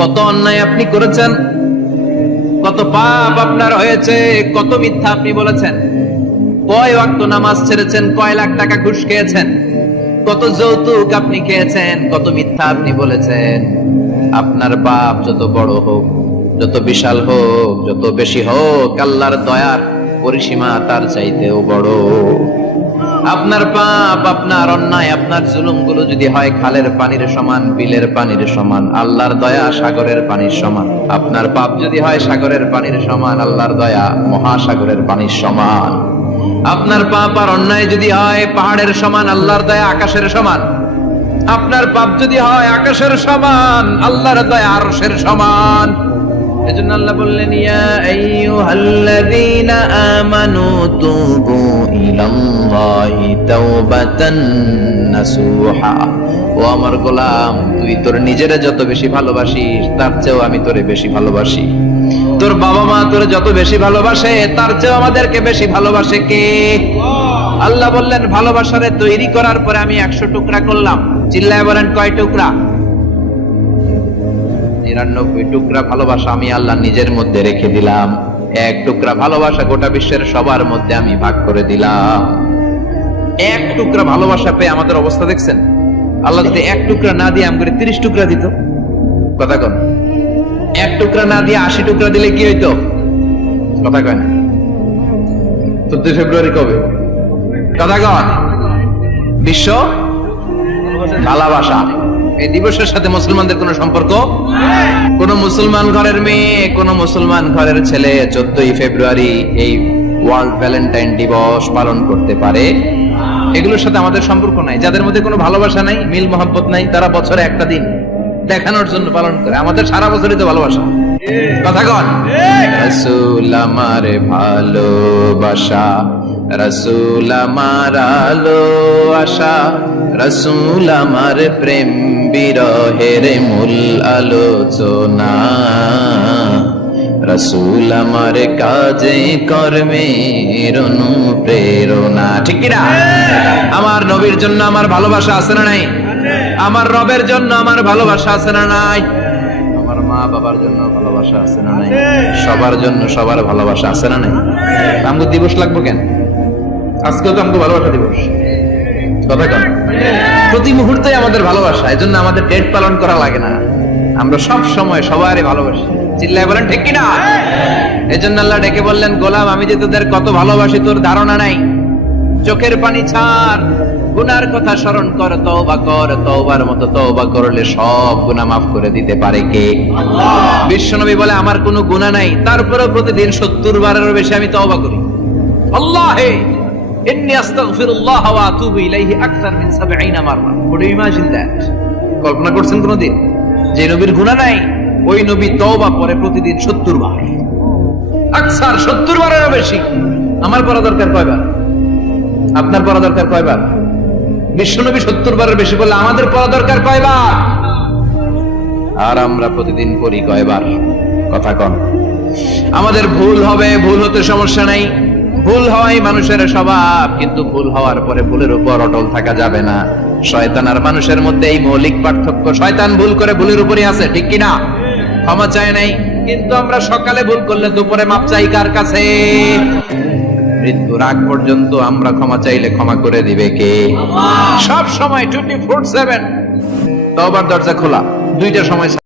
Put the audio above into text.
কত অন্যায় আপনি করেছেন, কত পাপ আপনার হয়েছে, কত মিথ্যা আপনি বলেছেন, কয় ওয়াক্ত নামাজ ছেড়েছেন, কয় লাখ টাকা ঘুষ খেয়েছেন, কত যৌতুক আপনি খেয়েছেন, কত মিথ্যা আপনি বলেছেন। আপনার পাপ যত বড় হোক, যত বিশাল হোক, যত বেশি হোক, আল্লাহর দয়ার পরিসীমা তার চাইতেও বড়। আপনার পাপ, আপনার অন্যায়, আপনার জুলুমগুলো যদি হয় খালের পানির সমান, বিলের পানির সমান, আল্লাহর দয়া সাগরের পানির সমান। আপনার পাপ যদি হয় সাগরের পানির সমান, আল্লাহর দয়া মহাসাগরের পানির সমান। আপনার পাপ আর অন্যায় যদি হয় পাহাড়ের সমান, আল্লাহর দয়া আকাশের সমান। আপনার পাপ যদি হয় আকাশের সমান, আল্লাহর দয়া আরশের সমান। এজন্য আল্লাহ বললেন, ইয়া আইয়ুহাল্লাযীনা আমানু তুবু ইলাল্লাহি তাওবাতান নাসুহা। ও আমার গোলাম, তুই তোর নিজেরে যত বেশি ভালোবাসিস তার চেয়েও আমি তোরে বেশি ভালোবাসি। তোর বাবা মা তোরে যত বেশি ভালোবাসে তার চেয়েও আমাদেরকে বেশি ভালোবাসে কে? আল্লাহ বললেন, ভালোবাসারে তৈরি করার পরে আমি 100 টুকরা করলাম। চিল্লায় বলেন, কয় টুকরা? 99 টুকরা ভালোবাসা আমি আল্লাহ নিজের মধ্যে রেখে দিলাম। 1 টুকরা ভালোবাসা গোটা বিশ্বের সবার মধ্যে আমি ভাগ করে দিলাম। 1 টুকরা ভালোবাসা পেয়ে আমাদের অবস্থা দেখছেন? আল্লাহ যদি 1 টুকরা না দিয়ে আমাকে 30 টুকরা দিত, কথা কন। 1 টুকরা না দিয়ে 80 টুকরা দিলে কি হইতো? কথা কয় না। 14 ফেব্রুয়ারি কবে? কথা কন। বিশ্ব ভালোবাসা এই দিবসের সাথে মুসলমানদের কোন সম্পর্ক? কোন মুসলমান ঘরের মেয়ে, কোন মুসলমান ঘরের ছেলে 14 ফেব্রুয়ারি এই ওয়ার্ল্ড ভ্যালেন্টাইন দিবস পালন করতে পারে? এগুলোর সাথে আমাদের সম্পর্ক নাই। যাদের মধ্যে কোনো ভালোবাসা নাই, মিল মহব্বত নাই, তারা বছরে একটা দিন দেখানোর জন্য পালন করে। আমাদের সারা বছরই তো ভালোবাসা। কথা কন। রাসূল আমার ভালোবাসা, রাসূল আমার আলো আশা, রাসূল আমার প্রেম বিরহের মূল আলোচনা, রাসূল আমার কাজে কর্মের অনুপ্রেরণা। ঠিক কিনা? আমার নবীর জন্য আমার ভালোবাসা আছে না নাই? আমার রবের জন্য আমার ভালোবাসা আছে না নাই? আমার মা বাবার জন্য ভালোবাসা আছে না নাই? সবার জন্য সবার ভালোবাসা আছে না নাই? আমগো দিবস লাগবো কেন? আজকেও তো আমগো ভালোবাসা দিবস। কথা কন। প্রতি মুহূর্তে আমাদের ভালোবাসা, এজন্য আমাদের ডেট পালন করা লাগে না। আমরা সব সময় সবারই ভালোবাসি। চিল্লায় বলেন ঠিক কিনা? এজন্য আল্লাহ ডেকে বললেন, গোলাম আমি যে তোদের কত ভালোবাসি তোর ধারণা নাই। চোখের পানি ছাড়, গুনার কথা স্মরণ কর, তওবা কর। তওবার মতো তওবা করলে সব গুনাহ মাফ করে দিতে পারে কে? আল্লাহ। বিশ্বনবী বলে, আমার কোনো গুনাহ নাই, তারপরেও প্রতিদিন 70 বারেরও বেশি আমি তওবা করি। আল্লাহে ইন্নী আস্তাগফিরুল্লাহ ওয়া আতুবু ইলাইহি আকসার মিন 70 মাররা। Could you imagine that? কল্পনা করছেন কোনদিন যে নবীর গুনাহ নাই, ওই নবী তওবা করে প্রতিদিন 70 বার, আকসার 70 বারেরও বেশি। আমার পড়া দরকার কয়বার? আপনার পড়া দরকার কয়বার? বিশ্বনবী 70 বারের বেশি বললে আমাদের পড়া দরকার কয়বার? আর আমরা প্রতিদিন পড়ি কয়বার? কথা কন। আমাদের ভুল হবে, ভুল হতে সমস্যা নাই, ভুল হওয়াই মানুষের স্বভাব, কিন্তু ভুল হওয়ার পরে ভুলের উপর অটল থাকা যাবে না। শয়তান আর মানুষের মধ্যে এই মৌলিক পার্থক্য। শয়তান ভুল করে ভুলের উপরই আছে, ঠিক কিনা? ক্ষমা চায় নাই, কিন্তু আমরা সকালে ভুল করলে দুপুরে মাপ চাই কার কাছে? মৃত্যুর আগ পর্যন্ত আমরা ক্ষমা চাইলে ক্ষমা করে দিবে কে? সব সময় 24/7 তওবার দরজা খোলা, 2টা সময়